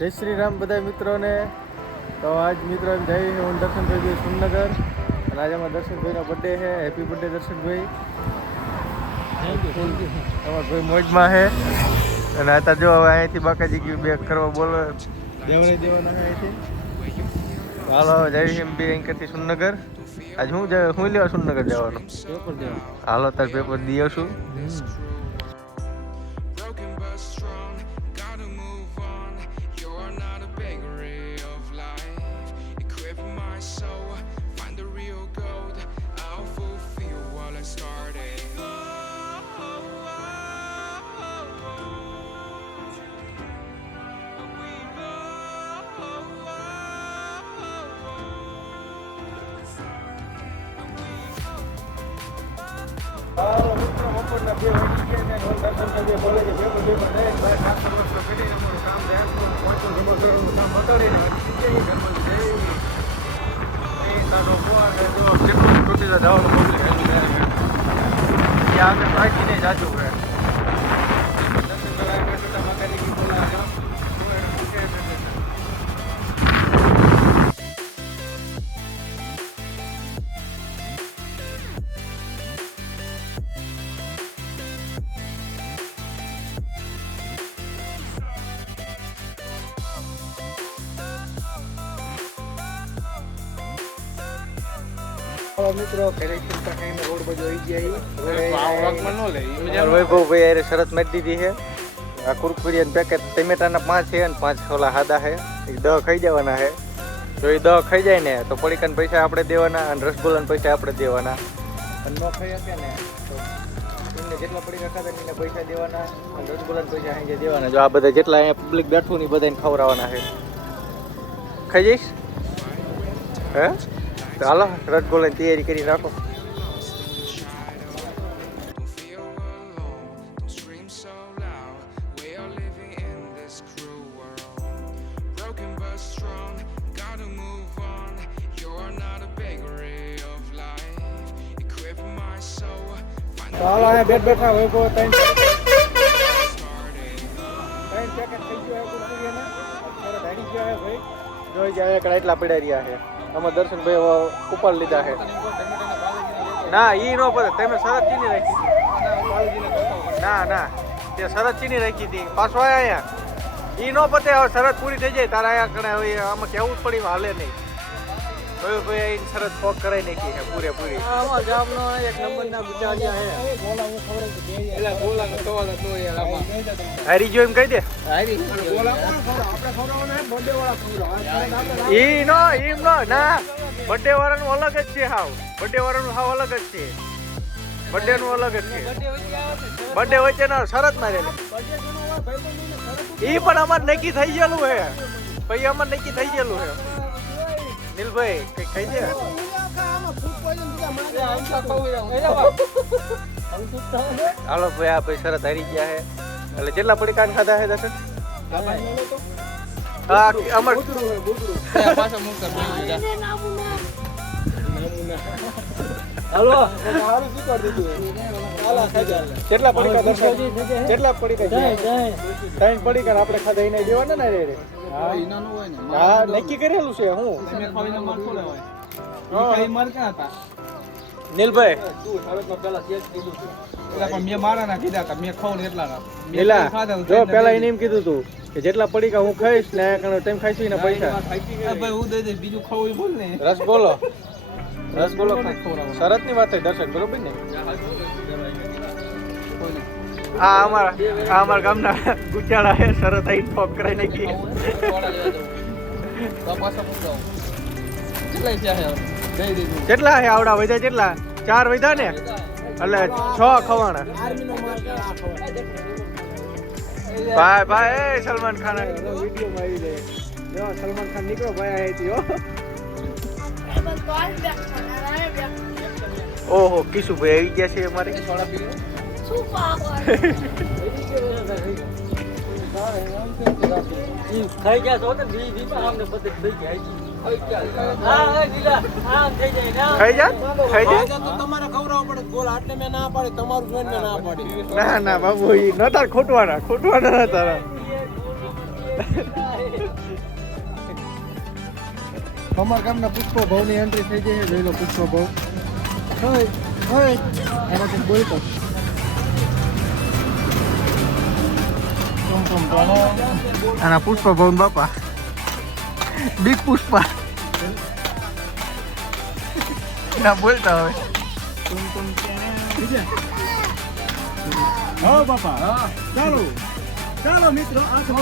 જય શ્રી રામ બધા મિત્રોને. તો આજ મિત્રો એમ જઈ હું દર્શનભાઈ સુરનગર અને આજે અમારા દર્શનભાઈનો બર્થડે છે. Happy birthday Darshanbhai. તમારા ભાઈ મોજમાં છે અને અત્યારે જો હવે અહીંયાથી બાકાજી ગયું બેક કરવા બોલો દેવાના છે અહીંથી. હાલો જય એમ બે અહીંથી સુરનગર. આજે હું લેવા સુરનગર જવાનું પેપર દેવા. હાલો તાર પેપર દઈ આવશું. બપોરના 2 વાગી ગયા ને દર્શન બોલે કે પેપર નહીં ભાઈ ખાસ સમસ્ત કરી અમારું કામ રહ્યા પહોંચું જમા કરવાનું કામ બતાડીને નાનો જો કેટલું તૂટી જવાનું પબ્લિક ત્યાં આગળ રાખીને જાજુ રહે દર્શન કરાય છોટા માતાજી કી બોલા મિત્રો રોડ બાજુ આવી ગયા વૈભવભાઈ અરે શરત મારી દીધી છે. આ કુરકુરિયા પેકેટ ટમેટાના 5 છે અને 5 ઓલા સાદા છે. એ 10 ખાઈ જવાના છે. જો એ 10 ખાઈ જાય ને તો પડીકાના પૈસા આપણે દેવાના અને રસગુલ્લાના પૈસા આપણે દેવાના. અને ન ખાઈ શકે ને તો એમને જેટલા પડીકા ખાતા એના પૈસા દેવાના અને રસગુલ્લાના પૈસા અહીં દેવાના. જો આ બધા જેટલા અહીંયા પબ્લિક બેઠું ને બધાને ખવડાવવાના છે. ખાઈ જઈશ હે? ચાલો રસગુલ્લાની તૈયારી કરી રાખો. ચાલો અહીંયા બેઠ બેઠા હોય કોઈ 3 પેકેટ થઈ ગયો કુરકુરિયાના મારા ધાડી ગયા છે ભાઈ. જોઈ જાય એકડા એટલા પડ્યા રહ્યા છે. અમે દર્શનભાઈ ઉપર લીધા છે. ના ઈ નો પડે તમે શરત ચીની રાખી. ના ના તે શરત ચીની રાખી હતી પાછો અહીંયા ઈ નો પતે. હવે શરત પૂરી થઈ જાય તારા અહીંયા કણે હવે આમાં કેવું જ પડી હાલે નહીં. ભાઈ શરત ફોક કરાઈ નાખી છે પૂરેપૂરી. આમાં જામનો એક નંબરના બિચારિયા છે. બોલા હું ખબર છે એલા બોલા નો સવાલ હતો યાર આમાં. હારી જો એમ કહી દે. હારી બોલા આપણે ખવડાવવાનો છે બર્થડે વાળા પૂરો. ઈ નો ઈમ નો ના બર્થડે વાળાનું અલગ જ છે. હાવ બર્થડે વાળાનું હાવ અલગ જ છે. બર્થડે નું અલગ જ છે. બર્થડે વચ્ચે ના શરત મારેલી. ઈ પણ અમાર નક્કી થઈ ગયેલું છે. ભાઈ અમાર નક્કી થઈ ગયેલું છે. નીલભાઈ કઈ ખાઈ દે. હાલો ભાઈ આ ભાઈ શરત હારી ગયા છે. એટલે જેટલા પડીકાન ખાધા છે દર્શન હા અમર હાલો સારું શીખવાડી દીધું. કેટલા પડીકા દર્શન કેટલા પડીકા 3 પડીકા આપણે ખાધા એને દેવાના ને રે. હા નક્કી કરેલું છે. હું નીલભાઈ જો પેલા એને એમ કીધું તું કે જેટલા પડીકા હું ખાઈશ ને તમે ખાઈશ ને પૈસા બીજું ખાવું બોલ ને. રસગોલો રસગોલો શરત ની વાત દર્શન બરોબર ને. આ અમારા ગામના ગુચાળા હે શરત આઈ ફોક કરાઈ નાખી. કેટલા હે આવડા વધ્યા કેટલા 4 વધ્યા ને એટલે 6 ખવાણા. ભાઈ ભાઈ સલમાન ખાન વિડીયો માં આવી જાય. જો સલમાન ખાન નીકળો ભાઈ અહીંથી હો. ઓહો કિશુભાઈ આવી ગયા છે અમારે. ખાઈ ગયા છો ને આમને બધે થઈ ગયા. ખાઈ જા તો તમારે ખવડાવવું પડે. બોલ આટલે મેં ના પાડી તમારું જોઈને ના પાડી. ના ના બાબુ ઈ ન તાર ખોટવાના ના તારા. અમારા ગામના પુષ્પ ભાવની એન્ટ્રી થઈ ગઈ છે. જોઈ લો પુષ્પ ભાવ. હોય એનાથી બોલતો આના પુષ્પ ભવન બાપા બિગ પુષ્પા ના બોલતા હવે. હા બાપા ચાલો ચાલો મિત્રો આ છો.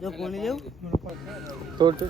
જો કોની જેવું થોડ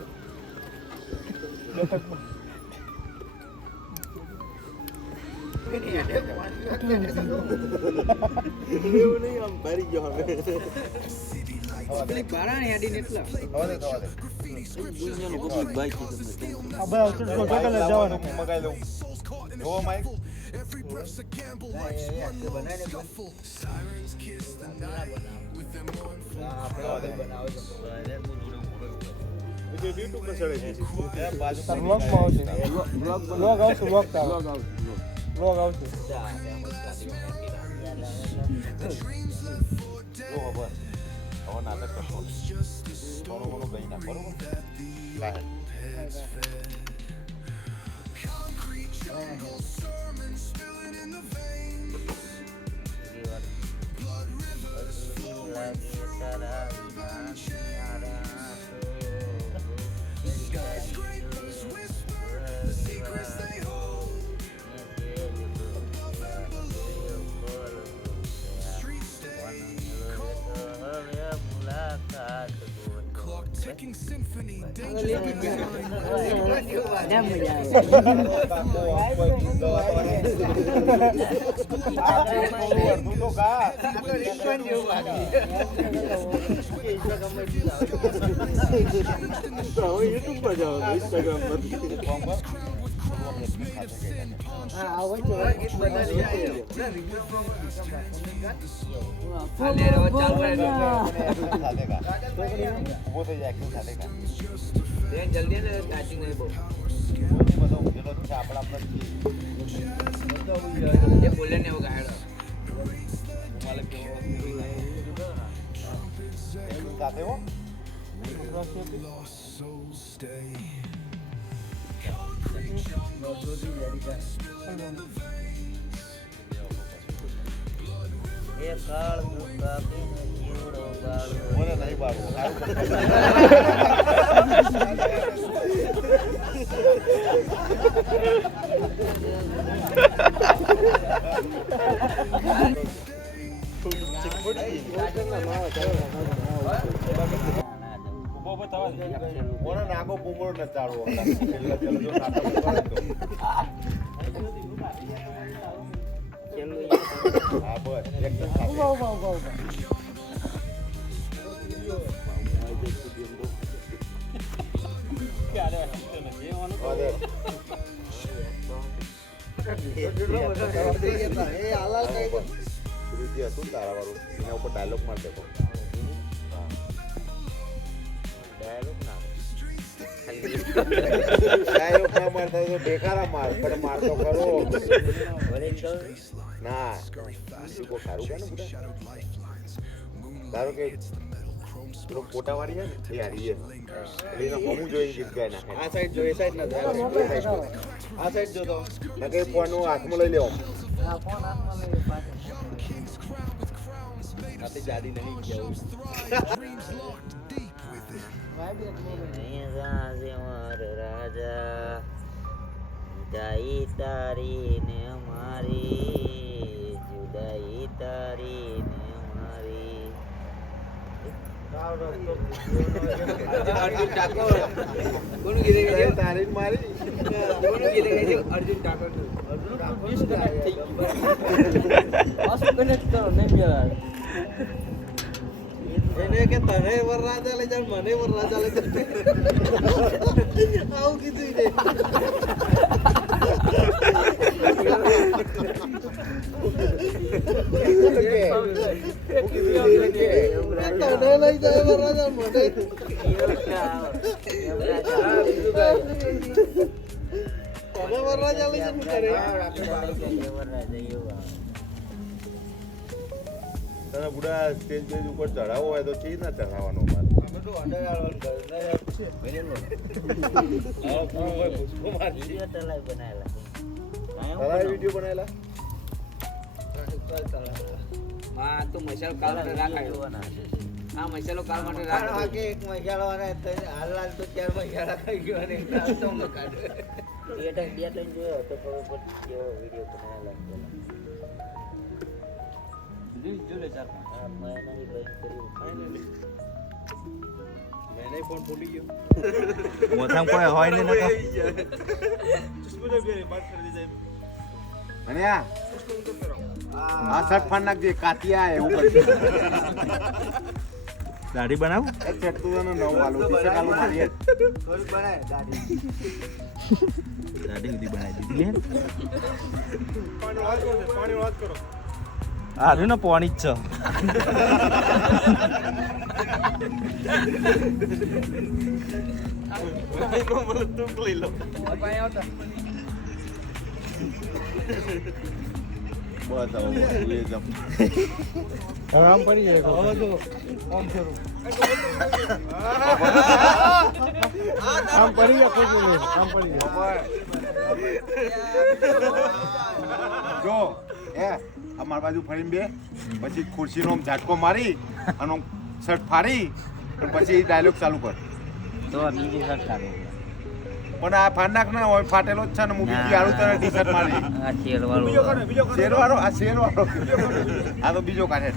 જલ્દી ને સ્ટાર્ટિંગ નહીં બહુ એ બોલે ને એવું ગાયડો સાથે હો એ કાળ મુકા પીને જીવડો બાળો બોલે નહીં બાળો નાગો પૂંગળો ન ચાળવો હા બસ એકદમ જે હતું ને તારા વાળું એના ઉપર ડાયલોગ માર દેતો ડાયલોગ ના ડાયલોગ ના મારતા તો બેકારા માર પણ મારતો ખરો વળી તો ના તું કોઈ સારું કે ને બુડા ધારો કે પેલો ફોટા વાળી છે ને એ હારી છે એટલે એને હમું જોઈને ગીત ગાઈ નાખે આ સાઈડ જો એ સાઈડ ના થાય આ સાઈડ જો તો ના કઈ ફોનનું હાથમાં લઈ લેવો આ ફોન હાથમાં લઈ પાછો આથી જાડી નહીં ગયા રાજા માર રાજા જુદાઈ તારી ને અમારી જુદાઈ તારી ને અમારી અર્જુન ઠાકોર કોનું ગીત ગાયું તારી જ મારી કોનું ગીત ગાયું અર્જુન ઠાકોર ડિસ્કનેક્ટ થઈ ગયું એને કે તને વરરાજા લઈ જાવ મને વરરાજા લઈ જાવ આવું કીધું ને તને લઈ જાય વરરાજા મને તને વરરાજા લઈ જાય કરે તને બુડા સ્ટેજ બેજ ઉપર ચડાવવો હોય તો કેવી રીતના ચડાવવાનો મારે અમે તો અંડર આલવાનું કરે વિડીયો તલાય બનાવેલા તારા વિડીયો બનાવેલા હા તો મસાલો કાલ માટે રાખાયો હા મસાલો કાલ માટે રાખાયો કે એક મસાલો અને હાલ તો ચાર મસાલા ખાઈ ગયો અને તો ન કાઢે બે ત્રણ જોયો તો ખબર પડી કેવો વિડીયો બનાવેલા જોલે ચાર આ મેં નહીં બંધ કર્યું મેને ફોન ફૂટી ગયો મોથામ કોઈ હોય ને નકા અને આ શર્ટ ફાડ નાખજે કાતિયા એવું કરજે દાઢી બનાવું એ શર્ટ તું તને નવું આલું ટી-શર્ટ આલું મારી થોડી બનાય દાદી દાઢી સુધી બનાવી દીધી હા રહ્યું ને પાણી જ બસ હવે એ જમ છે આમ પડી જાય હવે જો આમ ફેરો આમ પડી જાય ખોટું નહીં આમ પડી જાય જો એ અમાર બાજુ ફરીને બે પછી ખુરશીનો આમ ઝાટકો મારી અને આમ શર્ટ ફાડી અને પછી ડાયલોગ ચાલુ કર તો બીજી શર્ટ કાઢો પણ આ ફાડનાક ના હોય ફાટેલો જ છે ને હું બીજી આલું તને ટી-શર્ટ મારી આ શેરવાળું શેરવાળો આ શેરવાળો આ તો બીજો કાઢે